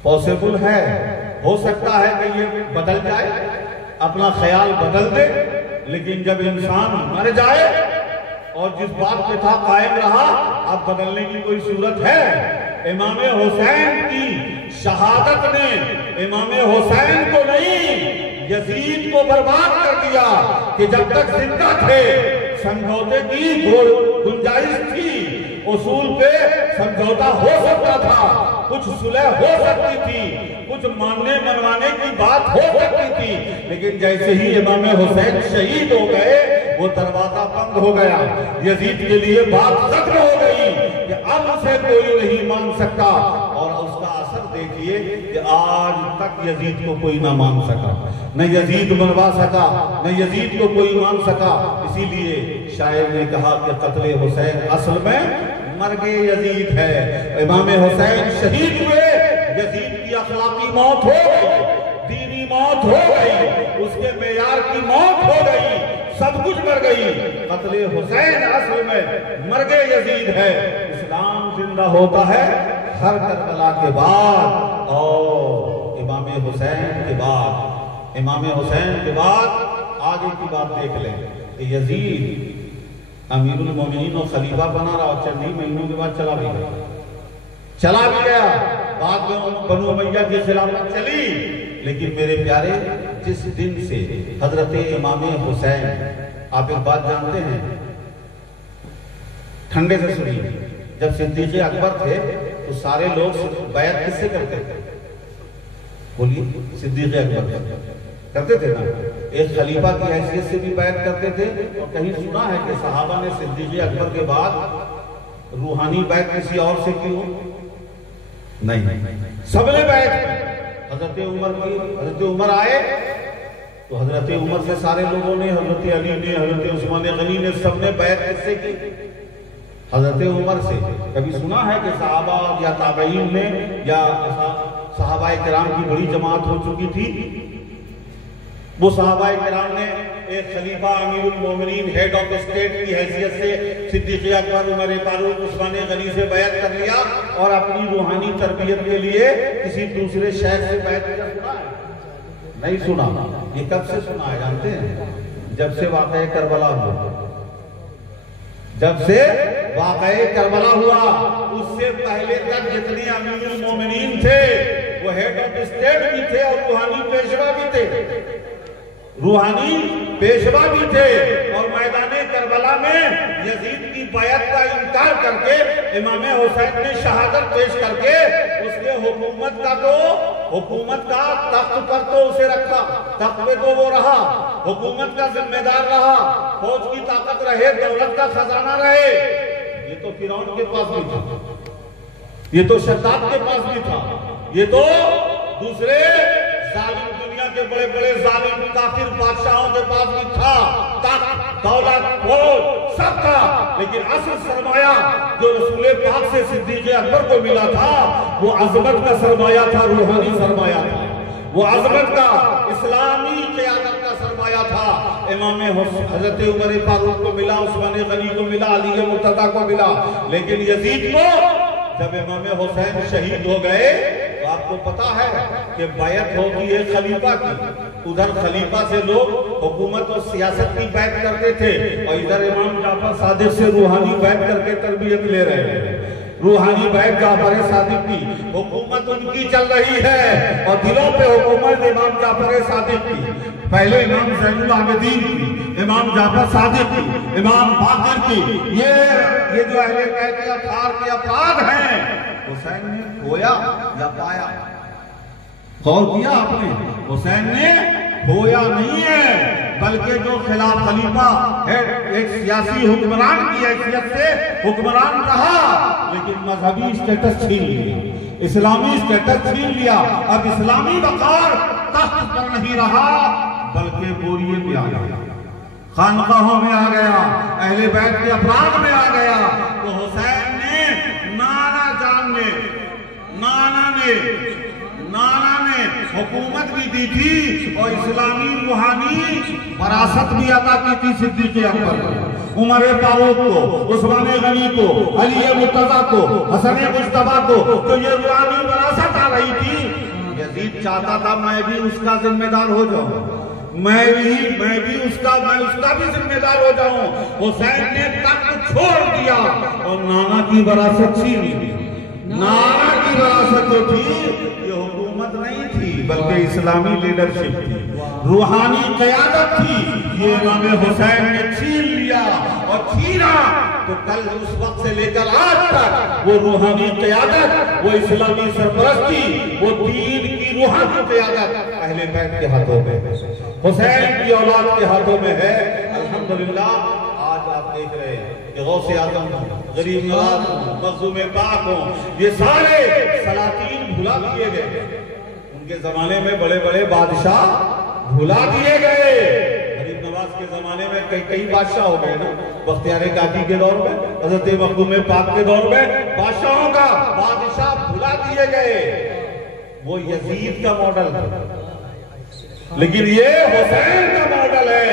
पॉसिबल है, हो सकता है कि ये बदल जाए, अपना ख्याल बदल दे। लेकिन जब इंसान मर जाए और जिस बात पे था कायम रहा, अब बदलने की कोई सूरत है? इमाम हुसैन की शहादत ने इमाम हुसैन को नहीं, यजीद को बर्बाद कर दिया कि जब तक जिंदा थे समझौते की गुंजाइश थी, उसूल पे समझौता हो सकता था, कुछ सुलह हो सकती थी, कुछ मानने मनवाने की बात हो सकती थी, लेकिन जैसे ही इमाम हुसैन शहीद हो गए वो दरवाजा बंद हो गया। यजीद के लिए बात खत्म हो गई कि अब उसे कोई नहीं मान सकता। और उसका असर देखिए कि आज तक यजीद को कोई ना मान सका, न यजीद मनवा सका, न यजीद को कोई मान सका। इसीलिए शायर ने कहा कि कत्ले हुसैन असल में मर्गे यजीद है। इमाम हुसैन शहीद हुए, यजीद की अखलाकी मौत हो गई, दीनी मौत हो गई, उसके मेयार की मौत हो गई, सब कुछ मर गई। कत्ले हुसैन असल में मर्गे यजीद है। इस्लाम जिंदा होता है हर करबला के बाद और इमाम हुसैन के बाद। इमाम हुसैन के बाद आगे की बात देख लें कि यजीद अमीरुल मोमिनीन और खलीफा बना रहा और चंद ही महीनों के बाद चला भी गया। बाद में बनु उमय्या की खिलाफत चली। लेकिन मेरे प्यारे, जिस दिन से हजरत इमाम हुसैन, आप एक बात जानते हैं, ठंडे से सुनिए, जब सिद्दीक़ अकबर थे तो सारे लोग बैत किससे करते थे? बोलिए, सिद्दीक़ अकबर करते थे ना, एक खलीफा की हैसियत से भी बैत करते थे। और कहीं सुना है कि सहाबा ने सिद्दीक़ अकबर के बाद रूहानी बैत किसी और से की हो? नहीं, सबने बैत। हजरत उमर की, हजरत उमर आए तो हजरत उमर से सारे लोगों ने, हजरत अली ने, हजरत उस्मान गनी ने, सबने बैत किससे की? हजरत उमर से। कभी सुना है कि सहाबा या ताबईन ने या सहाबाए किराम की बड़ी जमात हो चुकी थी, वो सहाबाए किराम ने एक खलीफा अमीरुल मोमिनीन हेड ऑफ स्टेट की हैसियत से सिद्दीक़ अकबर, उमर फारूक, उस्मान गनी से बैत कर लिया और अपनी रूहानी तरबियत के लिए किसी दूसरे शहर से बैत किया? सुना है? नहीं सुना। ये कब से सुना है जानते हैं? जब से वाक़या करबला हुआ। जब से वाक़या करबला हुआ, उससे पहले तक जितने अमीरुल मोमिनीन थे वो हेड ऑफ स्टेट भी थे और रूहानी पेशवा भी थे, रूहानी पेशवा भी थे। और मैदाने करबला में यजीद की बैत का इनकार करके इमाम हुसैन ने शहादत पेश करके उसके हुकूमत का तख्त पर तो उसे रखा, तख्त पे तो वो रहा, हुकूमत का जिम्मेदार रहा, फौज की ताकत रहे, दौलत का खजाना रहे। ये तो फिरौन के पास भी था, ये तो शद्दाद के पास भी था, ये तो दूसरे जालिम, दुनिया के बड़े बड़े जालिम काफिर बादशाहों के पास भी था, ताकत, दौलत, फौज सब था। लेकिन असल सरमाया जो रसूल पाक से सिद्दीक़ अकबर को मिला था वो अजमत का सरमाया था, रूहानी सरमाया था, वो अजमत का, इस्लामी क़यादत का सरमाया था। इमाम हजरत उमर फारूक को मिला, उस्मान गनी को मिला, अली मुर्तज़ा को मिला। लेकिन यजीद को जब इमाम हुसैन शहीद हो गए तो आपको पता है कि बैत होगी एक खलीफा की, उधर खलीफा से लोग हुकूमत और सियासत की बैत करते थे और इधर इमाम जाफर सादिक से रूहानी बैत करके तरबियत ले रहे हैं। रूहानी बैत जाफर सादिक की, हुकूमत उनकी चल रही है और दिलों पे हुकूमत इमाम जाफर सादिक की। पहले इमाम ज़ैनुल आबिदीन की, इमाम जाफर सादिक की, इमाम बाक़िर की। ये जो अहले बैत के अफराद के अपराध हैं, हुसैन ने खोया या पाया? गौर किया आपने? हुसैन ने खोया नहीं है, बल्कि जो खिलाफ खलीफा है, एक सियासी हुक्मरान की हैसियत से हुक्मरान रहा, लेकिन मजहबी स्टेटस छीन लिया, इस्लामी स्टेटस छीन लिया। अब इस्लामी वक़ार तख्त पर नहीं रहा बल्कि बोरिए में आ गया, खानकाहों में आ गया, अहले बैत के अपराध में आ गया। तो हुसैन ने नाना ने हुकूमत भी दी थी और इस्लामी रूहानी वरासत भी अदा की थी सिद्दीक़ अकबर को, उमर फारूक को, उस्मान गनी को, अली मुर्तज़ा को, हसन मुज्तबा को। तो ये रूहानी वरासत आ रही थी। यजीद चाहता था मैं भी उसका जिम्मेदार हो जाऊं, मैं उसका भी जिम्मेदार हो जाऊं। हुसैन ने तख्त छोड़ दिया और नाना की वरासत छीन ली, नाना की वरासत हुकूमत जो थी ये हुकूमत नहीं थी बल्कि इस्लामी लीडरशिप थी, रूहानी क़यादत थी। ये इमाम हुसैन ने छीन लिया और छीना तो कल उस वक्त से लेकर आज तक वो रूहानी क़यादत, वो इस्लामी सरपरस्ती, वो दीन की रूहानी क़यादत अहले बैत के हाथों में, हुसैन की औलाद के हाथों में है। अल्हम्दुलिल्लाह आज आप देख रहे हैं कि गौसे आज़म, गरीब नवाज, मखदूम पाक हो, ये सारे सलातीन भुला दिए गए। उनके जमाने में बड़े बड़े बादशाह भुला दिए गए। गरीब नवाज के जमाने में कई बादशाह हो गए ना, बख्तियार काकी के दौर में, हजरत मखदूम पाक के दौर में बादशाहों का बादशाह भुला दिए गए। वो यजीद का मॉडल है, लेकिन ये हुसैन का मॉडल है।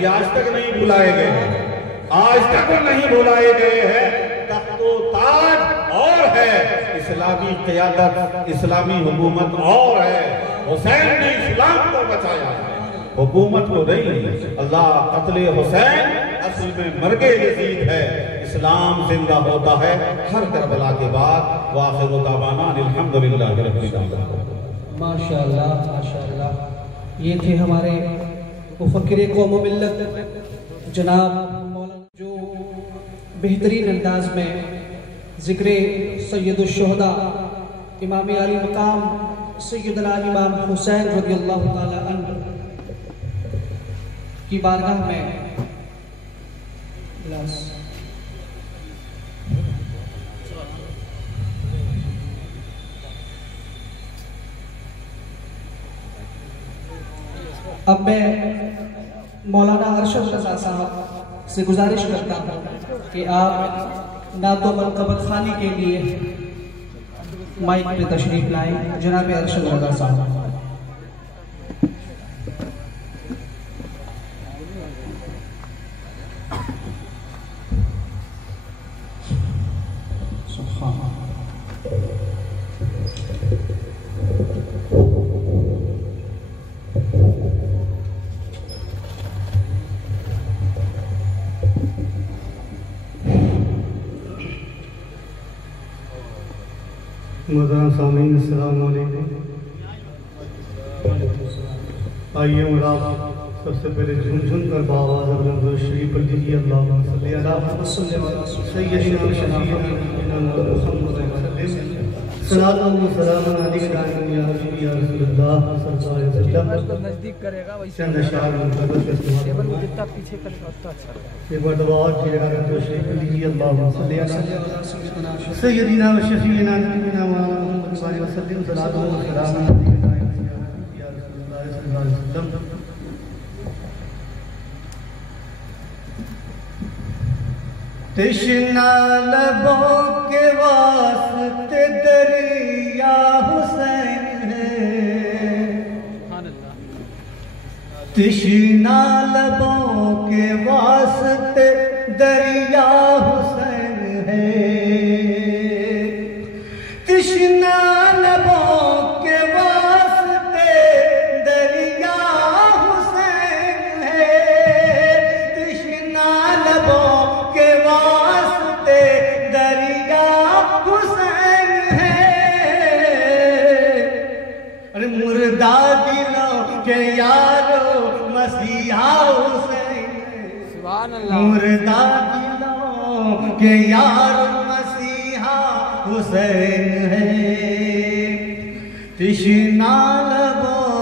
ये आज तक नहीं भुलाए गए, आज तक नहीं भुलाए गए हैं। तख्तो ताज और है, इस्लामी क़यादत, इस्लामी हुकूमत और है। हुसैन ने इस्लाम को बचाया है, हुकूमत को नहीं। अल्लाह कत्ले हुसैन असल में मर्गे यजीद है। इस्लाम जिंदा होता है हर करबला के बाद। वाखिर दावाना अल्हम्दुलिल्लाह रब्बिल आलमीन। माशाअल्लाह माशाअल्लाह। ये थे हमारे मुफक्किर कौम व मिल्लत जनाब मौलाना, जो बेहतरीन अंदाज में ज़िक्र सैयदुश्शुहदा इमाम आली मकाम सैयदना इमाम हुसैन रज़ियल्लाहु ताला अन्हु की बारगाह में अब मैं मौलाना अरशद रज़ा साहब से गुजारिश करता हूँ कि आप नातो मनक़बत खानी के लिए माइक पे तशरीफ लाएं। जनाब अरशद रज़ा साहब। मोहतरम सामीन अस्सलाम वालेकुम। आइए और आप सबसे पहले झुमझुम कर बावाज़ अपना शरीफ पढ़ लीजिए। अल्लाहुम्मा सल्ली अला सय्यिदिना व शफीइना मुहम्मद सल्लल्लाहु अलैहि वसल्लम या रसूलुल्लाह सल्लल्लाहु अलैहि वसल्लम। नजदीक करेगा वैसे नशार मुकद्दस का इस्तेमाल जितना पीछे करेगा उतना अच्छा रहेगा। एक बार दुआ कीजिएगा तो शरीफ पढ़ लीजिए। अल्लाहुम्मा सल्ली अला सय्यिदिना व शफीइना मुहम्मद सल्लल्लाहु अलैहि वसल्लम या रसूलुल्लाह सल्लल्लाहु अलैहि वसल्लम। तृष्णा लबों के वास्ते दरिया हुसैन है, तृष्णा लबों के वास्ते दरिया हुसैन है, तृष्णा लबों के वास्ते दरिया हुसैन है, तृष्णा लबों के वास्ते दरिया हुसैन है। अरे मुर्दा दिलों के यारो मसीहा हुसैन है, सुभान अल्लाह। मुर्दा दिलों के यारो मसीहा हुसैन है, तृष्णा लबों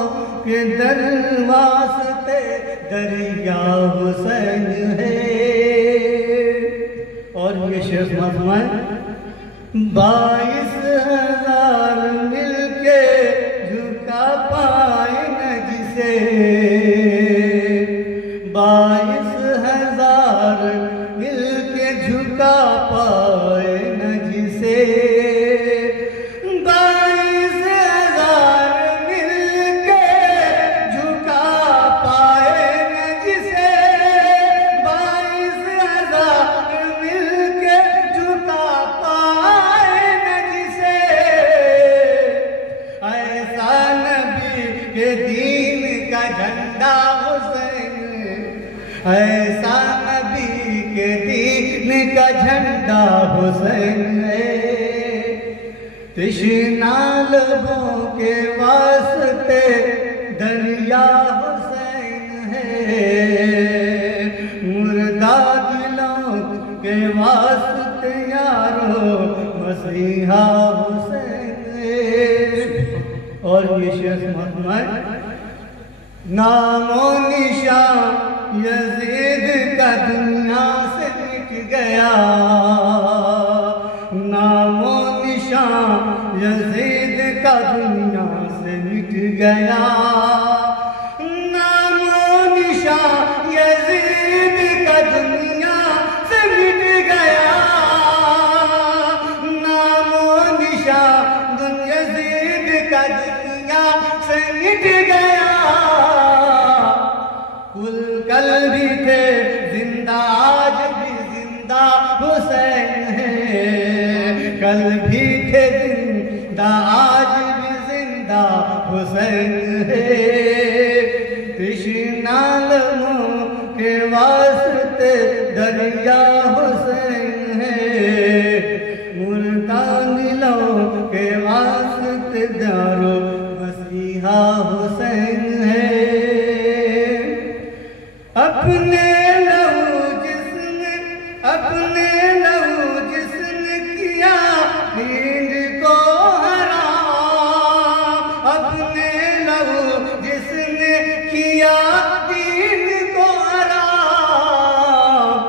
के दरवास्ते दरिया हुसैन है। और ये शेर फरमाएं, 22,000 मिलके झुका पाए न जिसे, 22,000 मिलके झुका पाए न जिसे, 22,000 मिलके झुका पाए न जिसे, 22,000 मिलके झुका पाए न जिसे, ऐसा नबी के दीन का झंडा हुसैन, ऐसा नबी के दीन का झंडा हुसैन है, तृष्णा लबों के वास्ते दरिया हुसैन है, मुर्दा दिलों के वास्ते यारो मसीहा हुसैन है। और ये शेर मोहम्मद नामो निशान यजीद का दुनिया से मिट गया, नामो निशान यजीद का दुनिया से मिट गया, नामो निशान यजीद का दुनिया से मिट गया, नामो निशान यजीद का दुनिया से मिट गया। कल भी थे जिंदा आज भी जिंदा हुसैन है, कल भी थे जिंदा आज भी जिंदा हुसैन है। तृष्णा लबों के वास्ते दरिया हुसैन है, मुर्दा दिलों के वास्ते दारो मसीहा हुसैन है। अपने लहू जिसने किया नींद को हराम, अपने लहू जिसने किया नींद को हराम,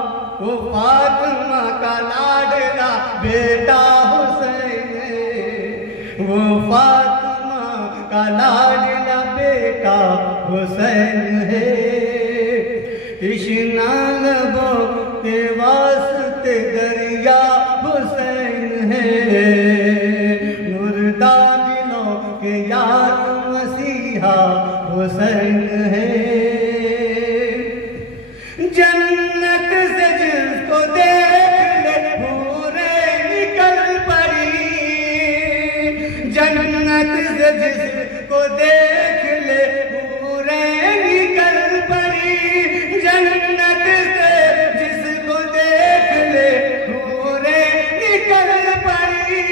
वो फातिमा का लाडला बेटा हुसैन है, वो फातिमा का लाडला बेटा हुसैन है। तृष्णा लबों के वास्ते दरिया हुसैन है, मुर्दा दिलों के यार मसीहा हुसैन है। जन्नत से जिसको देख ले पूरे निकल पड़ी, जन्नत से जिसको देख ले पूरे निकल पड़ी, जन्नत से जिसको देख ले पूरे निकल पड़ी।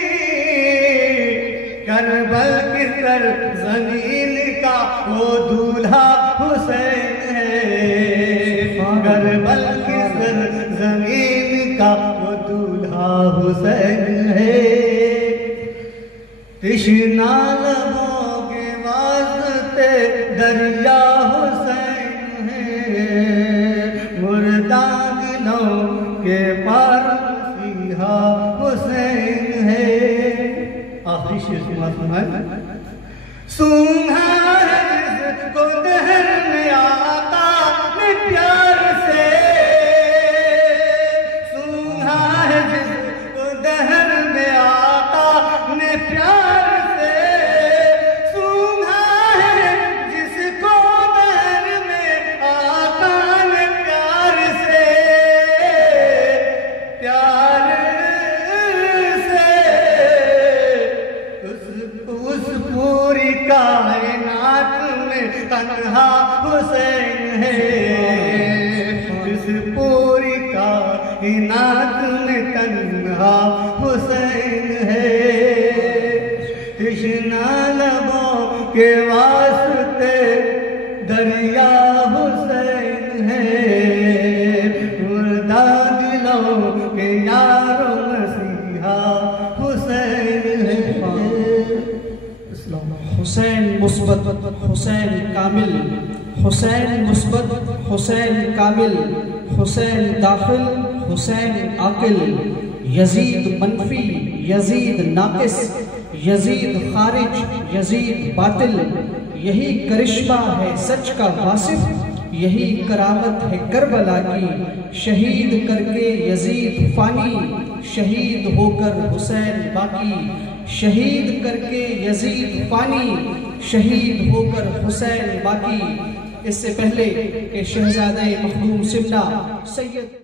करबल की सरज़मीन का वो दूल्हा हुसैन है, करबल की सरज़मीन का वो दूल्हा हुसैन है। तृष्णा लबों के वास्ते दरिया हुसैन है, मुर्दा दिलों के पार मसीहा हुसैन है। आखिरी शेर सूंघा जिसको दहर में आका ने प्यार से, सूंघा है जिसको दहर में आका ने प्यार से, सूंघा है जिसको दहर में आका ने प्यार से, प्यार से उस पूरी कायनात में तन्हा हुसैन है, इस पूरी कायनात में तन्हा हुसैन है। तृष्णा लबों के वास्ते दरिया हुसैन है, मुर्दा दिलों के यारो मसीहा हुसैन है। हुसैन मुस्बत हुसैन कामिल, हुसैन मुस्बत हुसैन कामिल, हुसैन दाखिल हुसैन आकिल, यजीद मनफी यजीद नाकिस, यजीद खारिज यजीद बातिल, यही करिश्मा है सच का वासिफ, यही करामत है करबला की, शहीद करके यजीद फानी, शहीद होकर हुसैन बाकी, शहीद करके यजीद फानी, शहीद होकर हुसैन बाकी। इससे पहले कि शहजादे मखदूम सिमना सैयद